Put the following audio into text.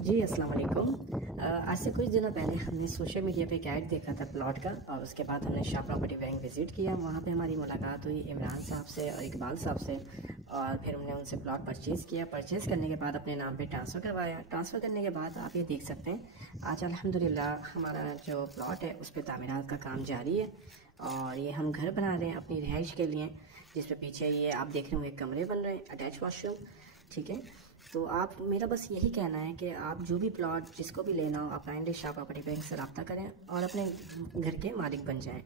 जी, अस्सलाम वालेकुम। आज से कुछ दिनों पहले हमने सोशल मीडिया पे एक ऐड देखा था प्लॉट का, और उसके बाद हमने शाह प्रॉपर्टी बैंक विज़िट किया। वहाँ पे हमारी मुलाकात हुई इमरान साहब से और इकबाल साहब से, और फिर हमने उनसे प्लॉट परचेज़ किया। परचेज़ करने के बाद अपने नाम पे ट्रांसफ़र करवाया। ट्रांसफ़र करने के बाद आप ये देख सकते हैं आज अल्हम्दुलिल्लाह हमारा जो प्लॉट है उस पर तामीरात का काम जारी है, और ये हम घर बना रहे हैं अपनी रिहाइश के लिए, जिसपे पीछे ये आप देख रहे होंगे कमरे बन रहे हैं, अटैच वॉशरूम। ठीक है, तो आप मेरा बस यही कहना है कि आप जो भी प्लॉट जिसको भी लेना हो, आप काइंडली शाह प्रॉपर्टी बैंक से रब्ता करें और अपने घर के मालिक बन जाएं।